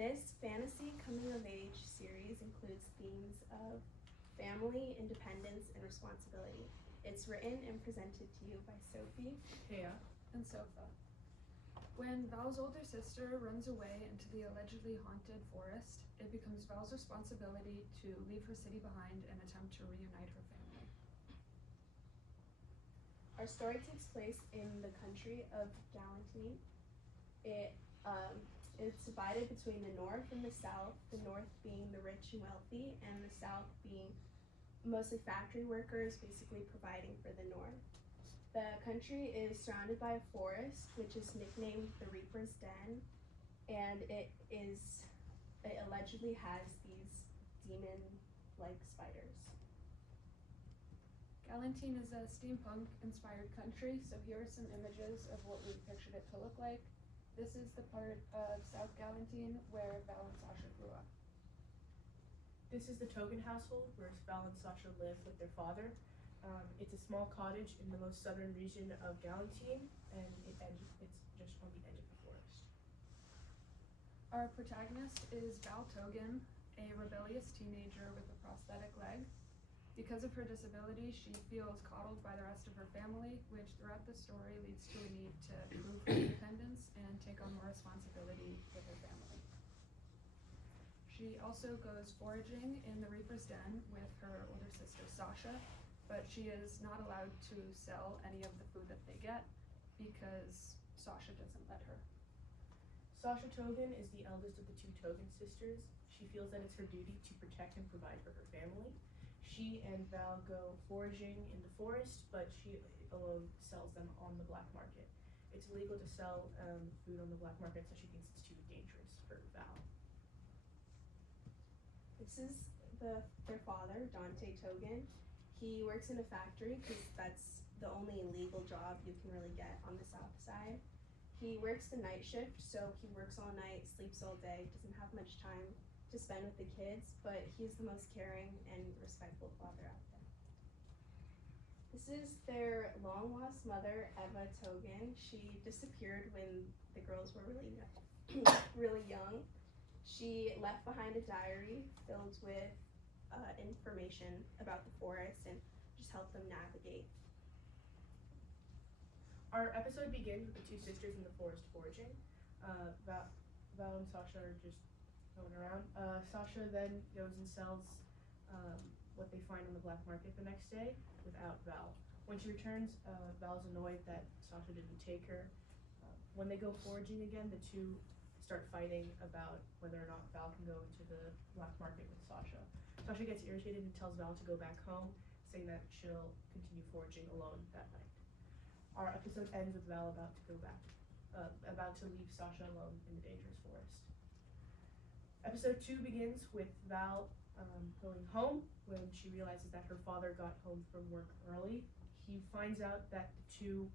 This fantasy coming-of-age series includes themes of family, independence, and responsibility. It's written and presented to you by Sophie, TheaN, and Sofa. When Val's older sister runs away into the allegedly haunted forest, it becomes Val's responsibility to leave her city behind and attempt to reunite her family. Our story takes place in the country of Galantine. It's divided between the north and the south, the north being the rich and wealthy, and the south being mostly factory workers, basically providing for the north. The country is surrounded by a forest, which is nicknamed the Reaper's Den, and it allegedly has these demon-like spiders. Galantine is a steampunk-inspired country, so here are some images of what we pictured it to look like. This is the part of South Galantine where Val and Sasha grew up. This is the Togan household where Val and Sasha live with their father. It's a small cottage in the most southern region of Galantine, and it's just on the edge of the forest. Our protagonist is Val Togan, a rebellious teenager with a prosthetic leg. Because of her disability, she feels coddled by the rest of her family, which throughout the story leads to a need to prove her independence and take on more responsibility with her family. She also goes foraging in the Reaper's Den with her older sister Sasha, but she is not allowed to sell any of the food that they get because Sasha doesn't let her. Sasha Togan is the eldest of the two Togan sisters. She feels that it's her duty to protect and provide for her family. She and Val go foraging in the forest, but she alone sells them on the black market. It's illegal to sell food on the black market, so she thinks it's too dangerous for Val. This is their father, Dante Togan. He works in a factory because that's the only legal job you can really get on the south side. He works the night shift, so he works all night, sleeps all day, doesn't have much time to spend with the kids, but he's the most caring and respectful father out there. This is their long-lost mother, Eva Togan. She disappeared when the girls were really young. She left behind a diary filled with information about the forest and just helped them navigate. Our episode begins with the two sisters in the forest foraging. Val and Sasha are just going around. Sasha then goes and sells what they find on the black market the next day without Val. When she returns, Val's annoyed that Sasha didn't take her. When they go foraging again, the two start fighting about whether or not Val can go into the black market with Sasha. Sasha gets irritated and tells Val to go back home, saying that she'll continue foraging alone that night. Our episode ends with Val about to leave Sasha alone in the dangerous forest. Episode 2 begins with Val going home when she realizes that her father got home from work early. He finds out that the two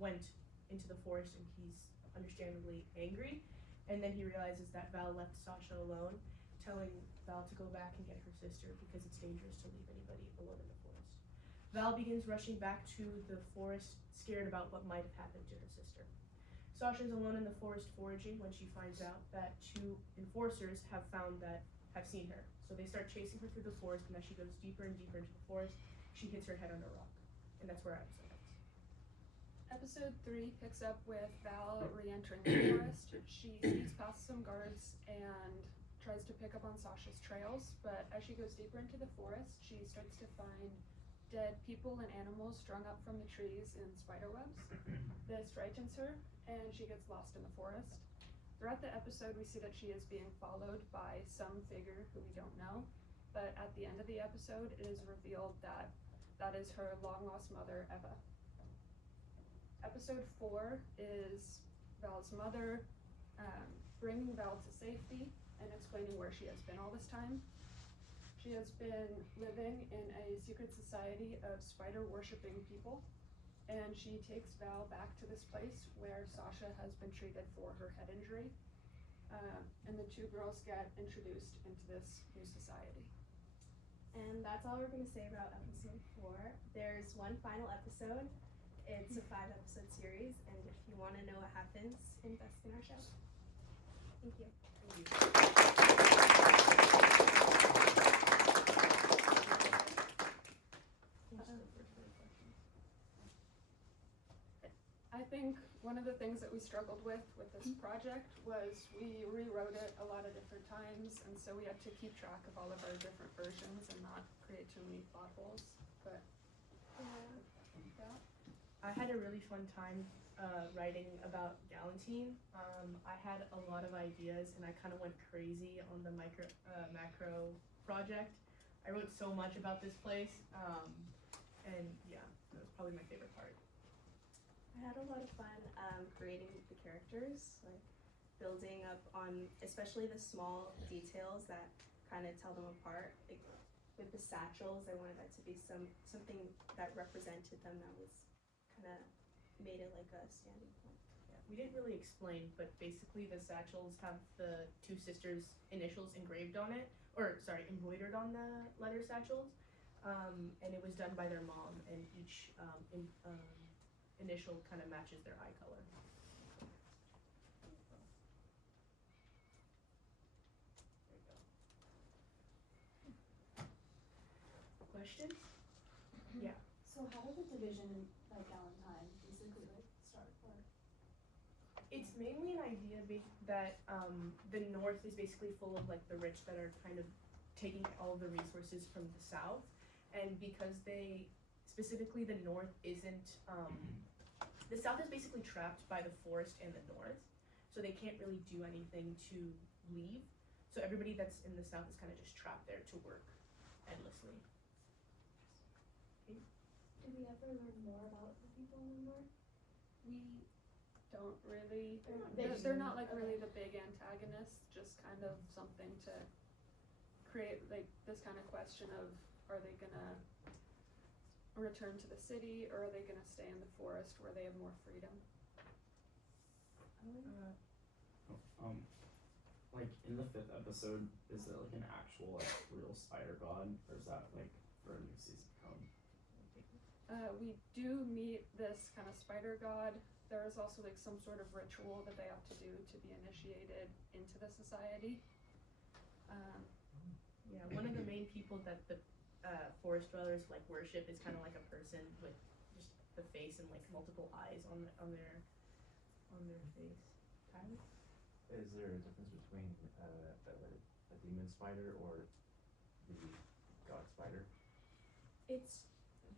went into the forest and he's understandably angry. And then he realizes that Val left Sasha alone, telling Val to go back and get her sister because it's dangerous to leave anybody alone in the forest. Val begins rushing back to the forest, scared about what might have happened to her sister. Sasha is alone in the forest foraging when she finds out that two enforcers have seen her. So they start chasing her through the forest, and as she goes deeper and deeper into the forest, she hits her head on a rock. And that's where our episode ends. Episode 3 picks up with Val re-entering the forest. She sneaks past some guards and tries to pick up on Sasha's trails, but as she goes deeper into the forest, she starts to find dead people and animals strung up from the trees in spider webs. This frightens her, and she gets lost in the forest. Throughout the episode, we see that she is being followed by some figure who we don't know, but at the end of the episode, it is revealed that that is her long-lost mother, Eva. Episode 4 is Val's mother bringing Val to safety and explaining where she has been all this time. She has been living in a secret society of spider-worshipping people, and she takes Val back to this place where Sasha has been treated for her head injury, and the two girls get introduced into this new society. And that's all we're going to say about episode 4. There's one final episode. It's a 5-episode series, and if you want to know what happens, invest in our show. Thank you. I think one of the things that we struggled with this project was we rewrote it a lot of different times, and so we had to keep track of all of our different versions and not create too many plot holes. But I had a really fun time writing about Galantine. I had a lot of ideas and I kind of went crazy on the macro project. I wrote so much about this place, and yeah, that was probably my favorite part. I had a lot of fun creating the characters, like building up on especially the small details that kind of tell them apart. Like with the satchels, I wanted that to be something that represented them, that was kind of made it like a standing point. Yeah, we didn't really explain, but basically the satchels have the two sisters' initials engraved on it, or sorry, embroidered on the letter satchels, and it was done by their mom, and each initial kind of matches their eye color. There you go. Questions? Yeah. So how did the division like Galentine basically like start? Or? It's mainly an idea that the North is basically full of like the rich that are kind of taking all of the resources from the South, and because specifically the North isn't, the South is basically trapped by the forest and the North, so they can't really do anything to leave. So everybody that's in the South is kind of just trapped there to work endlessly. Did we ever learn more about the people in the North? we don't really, They're they're not like really the big antagonists, just kind of something to create like this kind of question of, are they gonna return to the city, or are they gonna stay in the forest where they have more freedom? Like in the 5th episode, is there like an actual like real spider god, or is that like for a new season to come? We do meet this kind of spider god. There is also like some sort of ritual that they have to do to be initiated into the society. Yeah, one of the main people that the forest dwellers like worship is kind of like a person with just the face and like multiple eyes on their face. Tyler? Is there a difference between a demon spider or the god spider? It's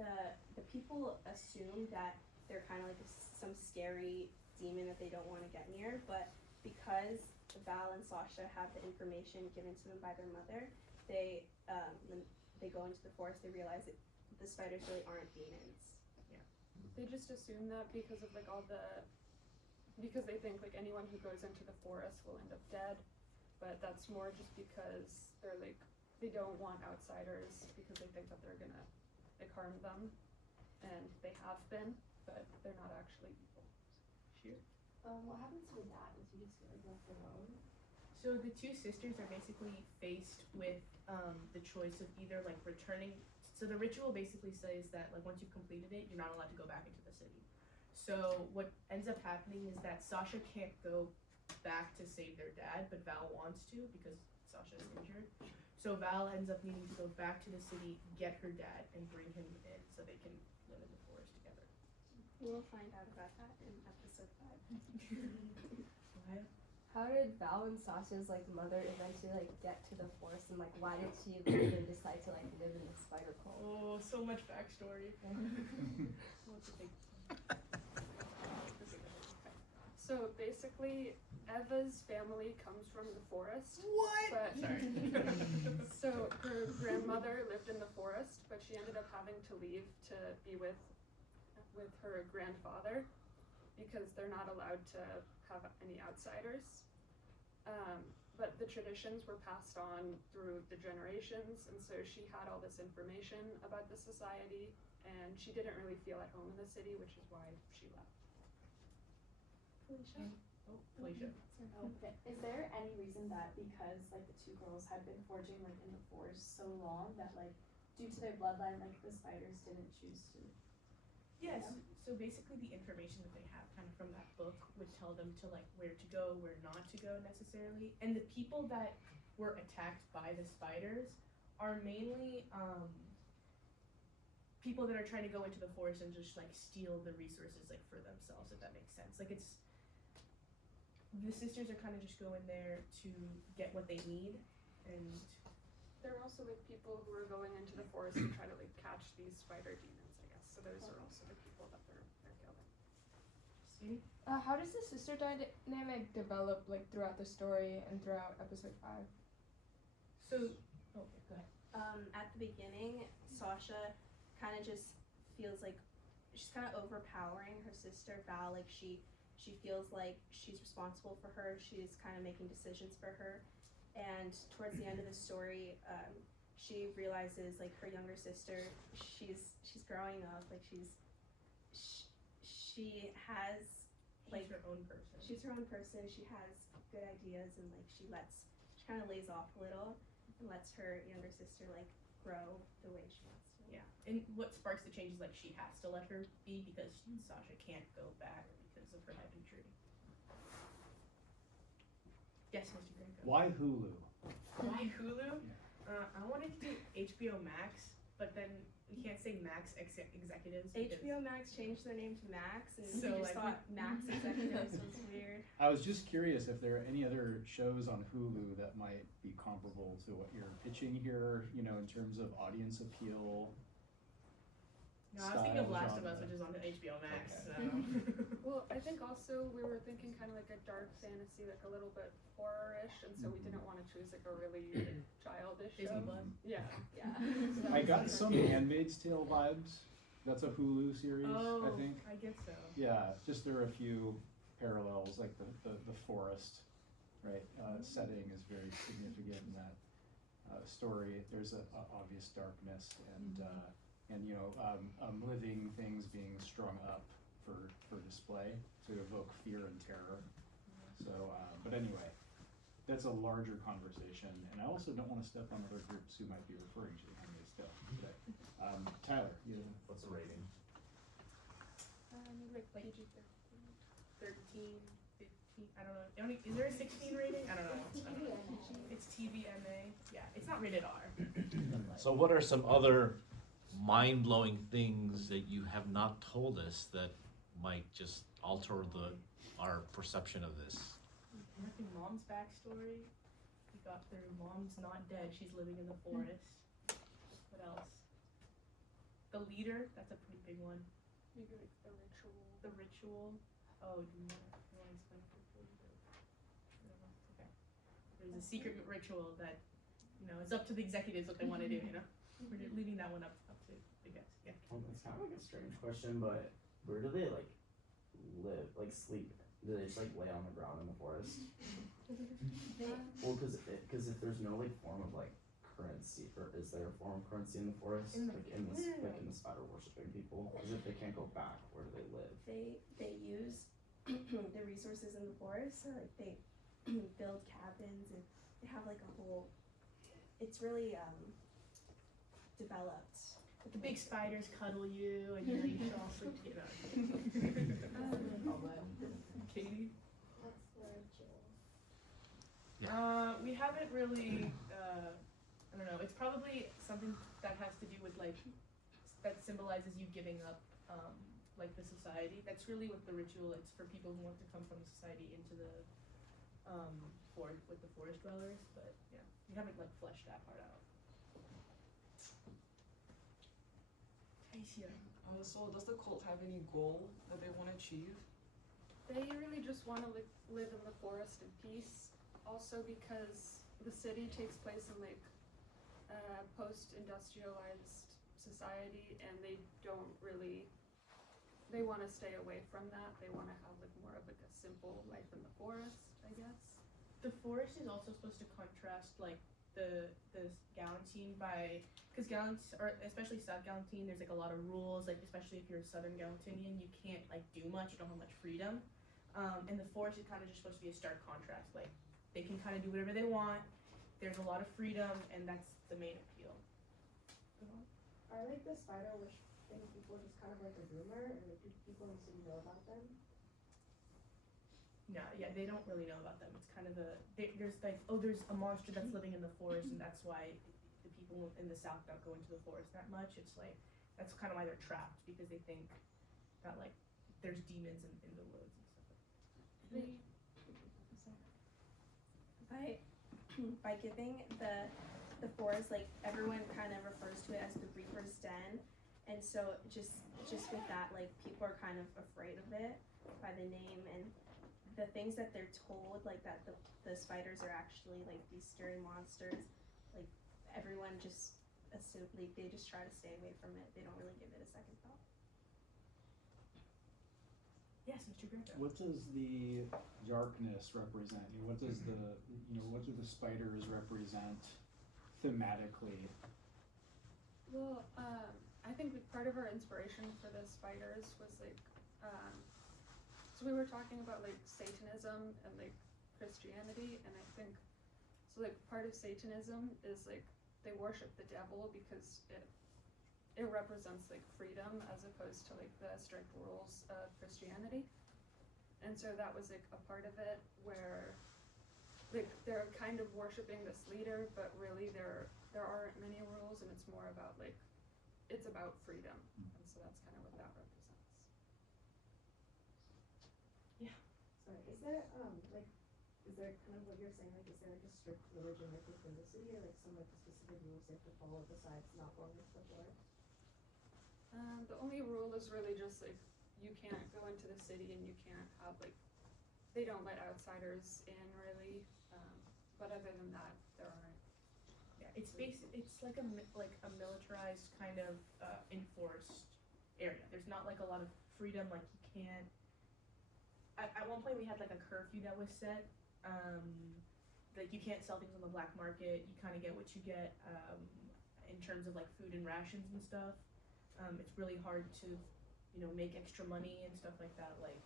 the people assume that they're kind of like some scary demon that they don't want to get near, but because Val and Sasha have the information given to them by their mother, when they go into the forest, they realize that the spiders really aren't demons. They just assume that because of like because they think like anyone who goes into the forest will end up dead, but that's more just because they're like, they don't want outsiders because they think that they're gonna like harm them, and they have been, but they're not actually evil. Sure. What happens to the dad? Is he just like left alone? So the two sisters are basically faced with the choice of either like returning. So the ritual basically says that like once you've completed it, you're not allowed to go back into the city. So what ends up happening is that Sasha can't go back to save their dad, but Val wants to because Sasha is injured. So Val ends up needing to go back to the city, get her dad, and bring him in so they can live in the forest together. We'll find out about that in episode 5. How did Val and Sasha's like mother eventually like get to the forest, and like why did she even decide to like live in the spider cult? Oh, so much backstory. So basically, Eva's family comes from the forest. What? But Sorry. so her grandmother lived in the forest, but she ended up having to leave to be with her grandfather because they're not allowed to have any outsiders. But the traditions were passed on through the generations, and so she had all this information about the society, and she didn't really feel at home in the city, which is why she left. Felicia? Felicia. Okay. Is there any reason that because like the two girls had been foraging like in the forest so long that like due to their bloodline like the spiders didn't choose to Yes. So basically, the information that they have kind of from that book would tell them to like where to go, where not to go necessarily. And the people that were attacked by the spiders are mainly people that are trying to go into the forest and just like steal the resources like for themselves, if that makes sense. Like it's the sisters are kind of just going there to get what they need, and There are also like people who are going into the forest to try to like catch these spider demons, I guess. So those are also the people that they're killing. see. How does the sister dynamic develop like throughout the story and throughout episode 5? So go ahead. At the beginning, Sasha kind of just feels like she's kind of overpowering her sister Val. Like she feels like she's responsible for her. She's kind of making decisions for her. And towards the end of the story, she realizes like her younger sister, she's growing up. Like she has like She's her own person. she's her own person. She has good ideas, and like she kind of lays off a little and lets her younger sister like grow the way she wants to. Yeah, and what sparks the change is like she has to let her be because Sasha can't go back because of her head injury. Yes, Mr. Green. Why Hulu? Why Hulu? I wanted to do HBO Max, but then we can't say Max executives. because- HBO Max changed their name to Max, and So, we just like, thought Max Executives was weird. I was just curious if there are any other shows on Hulu that might be comparable to what you're pitching here, you know, in terms of audience appeal. No, I was thinking of style, Last of Us, genre. which is on HBO Max. Okay. So. Well, I think also we were thinking kind of like a dark fantasy, like a little bit horror-ish, and so we didn't want to choose like a really like, childish Disney show. Plus. Yeah. Yeah. So that I was got kind of- some Handmaid's Tale vibes. That's a Hulu series, Oh, I think. I guess so. Yeah, just there are a few parallels, like the forest, right? Setting is very significant in that story. There's a obvious darkness and you know, living things being strung up for display to evoke fear and terror. So, but anyway, that's a larger conversation, and I also don't want to step on other groups who might be referring to Handmaid's Tale today. Tyler, you have What's the rating? Like PG-13. 13, 15, I don't know. Is there a 16 rating? I don't know. It's TVMA. Yeah, it's not rated R. So what are some other mind-blowing things that you have not told us that might just alter our perception of this? Nothing. Mom's backstory. We got through. Mom's not dead. She's living in the forest. What else? The leader. That's a pretty big one. Maybe like the ritual. The ritual. Oh, do you want to explain the ritual? No, okay. There's a secret ritual that, you know, it's up to the executives what they want to do, you know? We're leaving that one up to the guys. Yeah. It's kind of like a strange question, but where do they like live, like sleep? Do they just like lay on the ground in the forest? Well, because if there's no like form of like currency, or is there a form of currency in the forest? In the like in the spider worshipping people? Because if they can't go back, where do they live? They use the resources in the forest, so like they build cabins, and they have like a whole. It's really developed. The big spiders cuddle you, and you know you should all sleep together. Katie? What's the ritual? We haven't really. I don't know. It's probably something that has to do with like that symbolizes you giving up, like the society. That's really what the ritual. It's for people who want to come from society into the forest with the forest dwellers. But yeah, we haven't like fleshed that part out. Taisia. So does the cult have any goal that they want to achieve? They really just want to live in the forest in peace. Also because the city takes place in like post-industrialized society, and they don't really. They want to stay away from that. They want to have like more of like a simple life in the forest, I guess. The forest is also supposed to contrast like the Galantine by, because Galants, or especially South Galantine, there's like a lot of rules, like especially if you're a Southern Galantinian, you can't like do much, you don't have much freedom. And the forest is kind of just supposed to be a stark contrast, like they can kind of do whatever they want, there's a lot of freedom, and that's the main appeal. Are like the spider things before, just kind of like a rumor, or do people in the city know about them? No, yeah, they don't really know about them. It's kind of there's like, oh, there's a monster that's living in the forest, and that's why the people in the south don't go into the forest that much. It's like, that's kind of why they're trapped, because they think that like there's demons in the woods and stuff like that. By giving the forest, like everyone kind of refers to it as the Reaper's Den, and so just with that, like people are kind of afraid of it by the name, and the things that they're told, like that the spiders are actually like these scary monsters, like everyone just assume, like they just try to stay away from it. They don't really give it a second thought. Yes, Mr. Greta. What does the darkness represent? What does what do the spiders represent thematically? Well, I think that part of our inspiration for the spiders was like, so we were talking about like Satanism and like Christianity, and I think, so like part of Satanism is like they worship the devil because it represents like freedom as opposed to like the strict rules of Christianity. And so that was like a part of it where like they're kind of worshiping this leader, but really there aren't many rules, and it's more about like, it's about freedom. And so that's kind of what that represents. Sorry, is there kind of what you're saying, like, is there like a strict religion like within the city, or like some like specific rules they have to follow besides not going into the forest? The only rule is really just like, you can't go into the city and you can't have like, they don't let outsiders in really, but other than that, there aren't. Yeah, it's like a militarized kind of enforced area. There's not like a lot of freedom, like you can't. At one point we had like a curfew that was set, like you can't sell things on the black market. You kind of get what you get in terms of like food and rations and stuff. It's really hard to, make extra money and stuff like that. Like,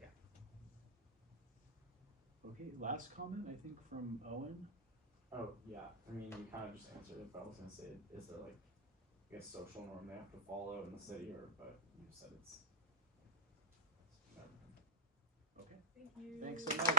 yeah. Okay, last comment I think from Owen. Oh, yeah, I mean, you kind of just answered it, but I was gonna say, is there like, I guess, social norm they have to follow in the city, but you said it's. Okay. Thank you. Thanks so much.